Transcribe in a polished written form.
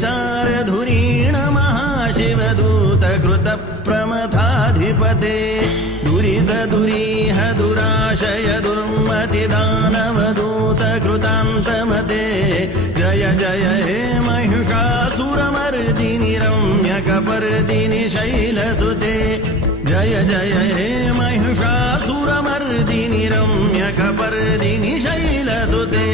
विचारधुरीण महाशिवदूतकृत प्रमथाधिपते दुरितदुरीह दुराशय दुर्मतिदानवदूतकृतान्तमते जय जय हे महिषासुरमर्दिनि रम्यकपर्दिनि शैलसुते जय जय हे महिषासुरमर्दिनि रम्यकपर्दिनि शैलसुते